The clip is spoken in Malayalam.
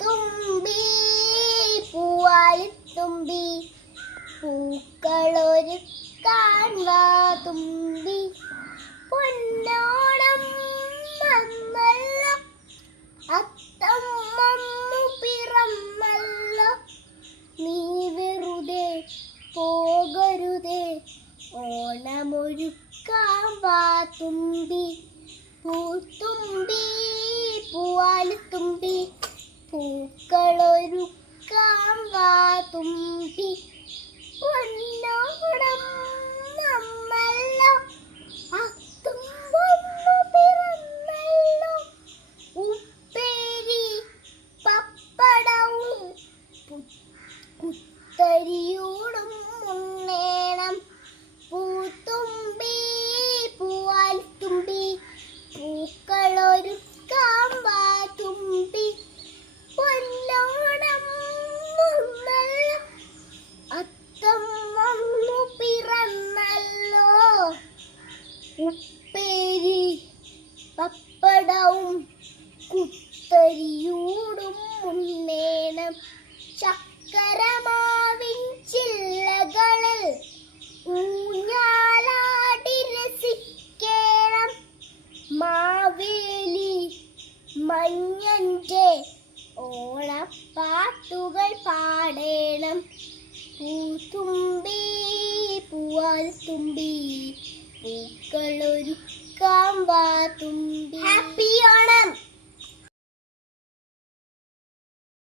തുമ്പി പൂവാലിത്തുമ്പി പൂക്കളൊരുക്കാൻ വാ തുമ്പി പൊന്നോണം വന്നല്ലോ അത്തം വന്നു പിറന്നല്ലോ നീ വെറുതെ പോകരുതേ ഓണമൊരുക്കാൻ വാ തുമ്പി പൂത്തുമ്പി പൂവാലിത്തുമ്പി പൂക്കളൊരുക്കാൻ വാ തുമ്പി പൊന്നോണം വന്നല്ലോ അത്തം വന്നു പിറന്നല്ലോ ഉപ്പേരി പപ്പടവും കുത്തരിയൂടും ഉണ്ണേണം പൂത്തുമ്പി പൂവാലിത്തുമ്പി പൂക്കളൊരുക്കാൻ വാ തുമ്പി പൊന്നോണം വന്നല്ലോ അത്തം വന്നു പിറന്നല്ലോ ഉപ്പേരി പപ്പടവും കുത്തരിയൂടും ഉണ്ണേണം ചക്കരമാവിൻ ചില്ലകളിൽ ഊഞ്ഞാലാടി രസിക്കേണം മാവേലി മഞ്ഞന്റെ ഓണപ്പാട്ടുകൾ പാടേണം പൂത്തുമ്പി പൂവാലിത്തുമ്പി പൂക്കളൊരുക്കാൻ വാ തുമ്പി ഹാപ്പി ഓണം.